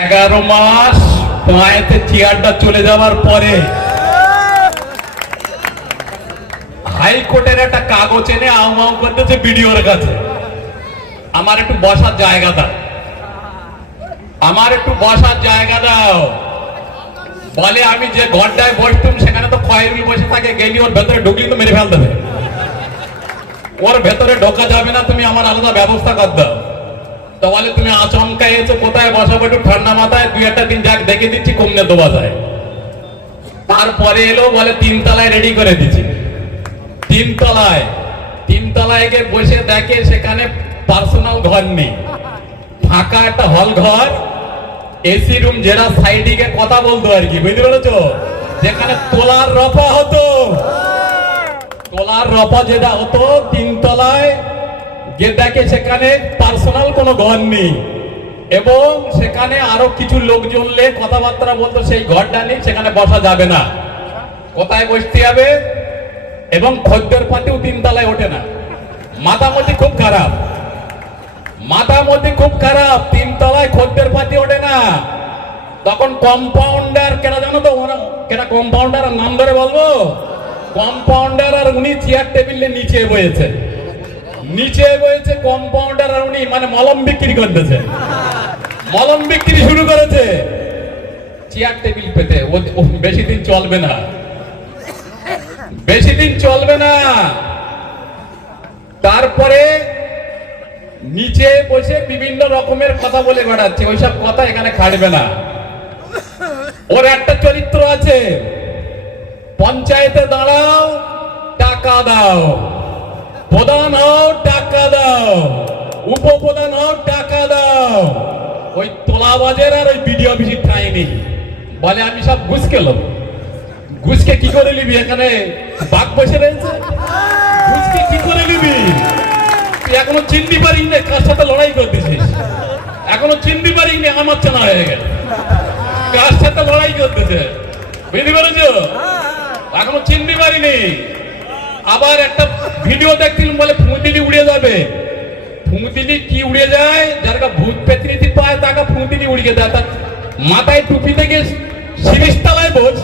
এগারো মাস পায়েতে চেয়ারটা চলে যাওয়ার পরে হাইকোর্টের একটা কাগজ এনে করতেছে বিডিওর কাছে। আমার একটু বসার জায়গা দাও। আমার একটু বসার জায়গা দাও। বলে আমি যে ঘন্টায় বসতুম, সেখানে তো খয়েরুল বসে থাকে, গেলি ওর ভেতরে ঢুকলি তো মেরে ফেল দেবে ওর ভেতরে ঢোকা যাবে না, তুমি আমার আলাদা ব্যবস্থা কর দাও। তো তুমি আচমকা এসো, কোথায় বসাবো একটু ঠান্ডা মাথায় দুই একটা দিন যাক, দেখে দিচ্ছি কমনে দেওয়া যায়। তারপরে এলো, বলে তিন তলায় রেডি করে দিচ্ছি। তিন তলায় তিন তলায় গিয়ে বসে দেখে সেখানে পার্সোনাল ঘর নেই। ফাঁকা একটা হল ঘর এসি রুম যেটা সাইডে গিয়ে কথা বলতো আর কি, বুঝতে পেরেছ? যেখানে তোলার রফা হতো। তোলার রফা যেটা হতো তিন গিয়ে দেখে সেখানে পার্সোনাল কোনো ঘর নেই। এবং সেখানে আরও কিছু লোকজন কথাবার্তা বলতো, সেই ঘরটা নেই, সেখানে বসা যাবে না। কোথায় বসতে হবে এবং খদ্দের পাতিও তিন তলায় ওঠে না। মাথামতি খুব খারাপ। মাথামতি খুব খারাপ, তিন তলায় খদ্দের পাতি ওঠে না। তখন কম্পাউন্ডার কেনা জানো তো কেনা কম্পাউন্ডার নাম ধরে বলব? কম্পাউন্ডার আর উনি চেয়ার টেবিলের নিচে বয়েছে নিচে বয়েছে কম্পাউন্ডার আর উনি মানে মলম বিক্রি করতেছে। মলম বিক্রি শুরু করেছে। চেয়ার টেবিল পেতে বেশি দিন চলবে না। বেশি দিন চলবে না। তারপরে নিচে বসে বিভিন্ন রকমের কথা বলে বেড়াচ্ছে, ওইসব কথা এখানে খাটবে না। ওর একটা চরিত্র আছে, পঞ্চায়েতে দাঁড়াও, টাকা দাও। প্রধান হও টাকা দাও উপপ্রধান হও টাকা দাও। ওই তোলাবাজের আর ওই বিডিও অফিসের ঠাঁই নেই। বলে, আমি সব ঘুষ খেলো ঘুষকে কি করে নিবি এখানে? বাঘ বসে রয়েছে। ঘুষকে কি করে নিবি? তুই এখনও চিনতে পারিস না, কার সাথে লড়াই করতেছিস? এখনও চিনতে পারিস না, আমার চেনা হয়ে গেছে। কার সাথে লড়াই করতেছে? বুঝতে পেরেছ? এখনও চিনতে পারিনি। আবার একটা ভিডিও দেখছিলাম, বলে ফুঁতিনি উড়ে যাবে। ফুঁতিনি কি উড়ে যায়? যার ভূত পেতৃতি পায় তাকে ফুঁতিনি উড়িয়ে দেয় তার মাথায় টুপি থেকে শিরিষতলায় বোঝ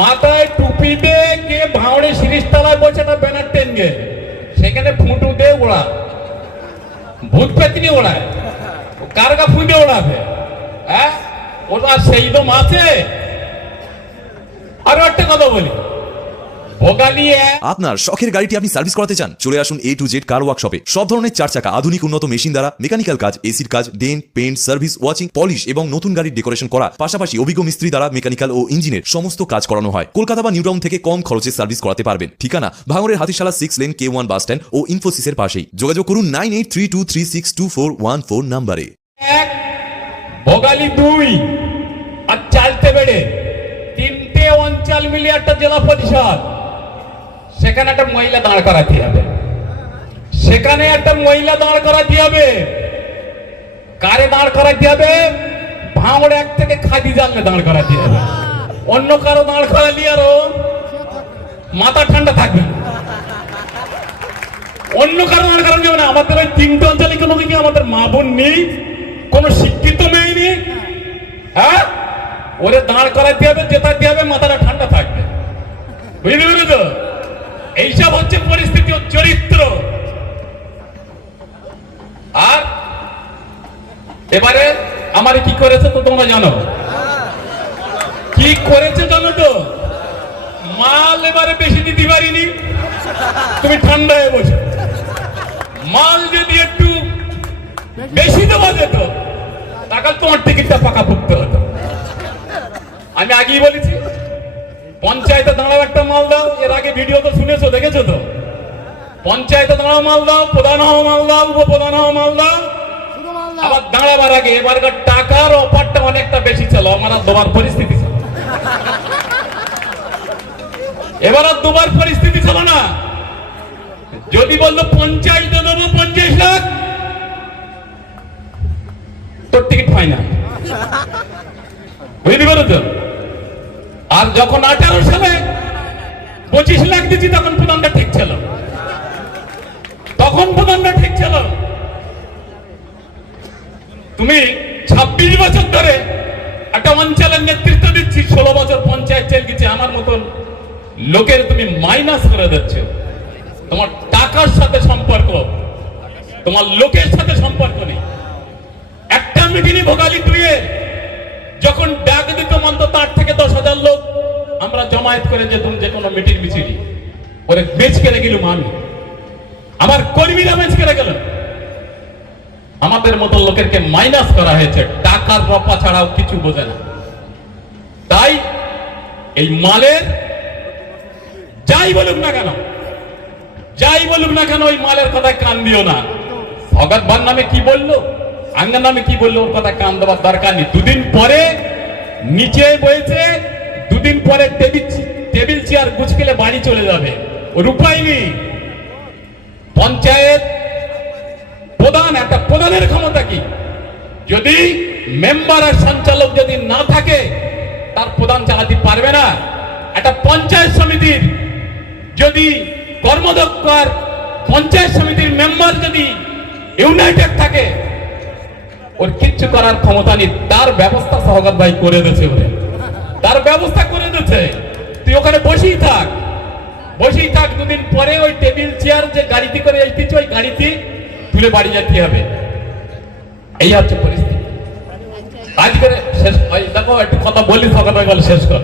মাথায় টুপিতে কে ভাঁড়ে শিরিষতলায় বসে একটা ব্যানার টেন গে সেখানে ফুঁটু দিয়ে ওড়া ভূত পেতনি ওড়ায়। কার গা ফুঁটে ওড়াবে? হ্যাঁ? ওটা সেই তো মাছে আরও একটা কথা বলি। আপনার শখের গাড়িটি আপনি সার্ভিস করাতে চান চলে আসুন এ টু জেড কার ওয়ার্কশপে সব ধরনের চার চাকা আধুনিক উন্নত মেশিন দ্বারা মেকানিক্যাল কাজ এসির কাজ dent paint service washing polish এবং নতুন গাড়ির ডেকোরেশন করা। পাশাপাশি অভিজ্ঞ মিস্ত্রি দ্বারা মেকানিক্যাল ও ইঞ্জিনের সমস্ত কাজ করানো হয়। কলকাতা বা নিউটাউন থেকে কম খরচে সার্ভিস করাতে পারবেন। ঠিকানা ভাঙড়ের Hatishala six lane K one bus stand ও ইনফোসিসের পাশেই। যোগাযোগ করুন nine eight three two three six two four one four নাম্বারে। দুই আর চালতে বেড়ে তিনটে অঞ্চল মিলিয়ে একটা জেলা পরিষদ। সেখানে একটা মহিলা দাঁড় করাতে হবে। সেখানে একটা মহিলা দাঁড় করাতে হবে। কারে দাঁড় করাতে হবে? ভাঙড় এক থেকে খাদি জানলে দাঁড় করাতে হবে। অন্য কারও দাঁড় করালি আরও মাথা ঠান্ডা থাকবে। অন্য কারও দাঁড় করানো যাবে না। আমাদের ওই তিনটে অঞ্চলে কোনো কি আমাদের মা বোন নেই? কোনো শিক্ষিত নেই? হ্যাঁ? ওরে দাঁড় করাতে হবে জেতাতে হবে, মাথাটা ঠান্ডা থাকবে। বুঝতে পেরেছ? এইসব হচ্ছে পরিস্থিতি ও চরিত্র। আর এবারে আমার কি করেছে তো তোমরা জানো? কি করেছে জানো তো? মাল এবারে বেশি দিতে পারিনি। তুমি ঠান্ডা হয়ে বসে। মাল যদি একটু বেশি দেওয়া যেত, তাহলে তোমার টিকিটটা পাকা ফুকতে হতো। আমি আগেই বলেছি, পঞ্চায়েতে দাঁড়াও একটা মাল দাও এর আগে ভিডিও তো শুনেছো দেখেছ তো? পঞ্চায়েতে দাঁড়াও মাল দাও প্রধান হওয়া মাল দাও উপপ্রধান হওয়া মাল দাও আবার দাঁড়াবার আগে এবারকার টাকার অফারটা অনেকটা বেশি ছিল আমার আর দেওয়ার পরিস্থিতি ছিল। এবার আর দুবার পরিস্থিতি ছিল না। যদি বলল পঞ্চায়েতে দেবো পঞ্চাশ লাখ তোর টিকিট হয় না বুঝতে পেরেছ? আর যখন আঠারো সালে পঁচিশ লাখ দিচ্ছি তখন প্রধানটা ঠিক ছিল। তখন প্রধানটা ঠিক ছিল। তুমি ছাব্বিশ বছর ধরে একটা অঞ্চলের নেতৃত্ব দিচ্ছি, ষোলো বছর পঞ্চায়েত চেল গেছে, আমার মতন লোকের তুমি মাইনাস করে দিচ্ছ। তোমার টাকার সাথে সম্পর্ক, তোমার লোকের সাথে সম্পর্ক নেই। একটা মিটিংই ভোগালি টুয়ে যখন ডাক দিত মানত তার জমায়েত করে যেতাম যে কোনো মিটিং মিছিলি, ওরে বেচ কেড়ে গেলুম আমি। আমার কর্মীরা বেচ কেড়ে গেল। আমাদের মতো লোকেরকে মাইনাস করা হয়েছে, টাকার রপা ছাড়াও কিছু বোঝে না। তাই এই মালের, যাই বলুক না কেন, যাই বলুক না কেন, ওই মালের কথায় কান দিও না। ভগৎ ভার নামে কি বলল? আঙ্গার নামে কি বলল? ওর কথা কান দেওয়ার দরকার নেই। দুদিন পরে নিচে বয়েছে দুদিন পরে টেবিল টেবিল চেয়ার গুছকেলে বাড়ি চলে যাবে। নেই পঞ্চায়েত প্রধান, একটা প্রধানের ক্ষমতা কি? যদি মেম্বার আর সঞ্চালক যদি না থাকে, তার প্রধান চালাতে পারবে না। একটা পঞ্চায়েত সমিতির যদি কর্মদক্ষ আর পঞ্চায়েত সমিতির মেম্বার যদি ইউনাইটেড থাকে, ওর কিচ্ছু করার ক্ষমতা নেই। তার ব্যবস্থা সহগত ভাই করে দিয়েছে ওরে। তার ব্যবস্থা করে দিচ্ছে তুই ওখানে বসেই থাক। বসেই থাক, দুদিন পরে ওই টেবিল চেয়ার যে গাড়িতে করে এসেছি, ওই গাড়িতে তুলে বাড়ি যেতে হবে। এই হচ্ছে পরিস্থিতি। আজকে শেষ দেখো, একটু কথা বলি সকাল শেষ কর।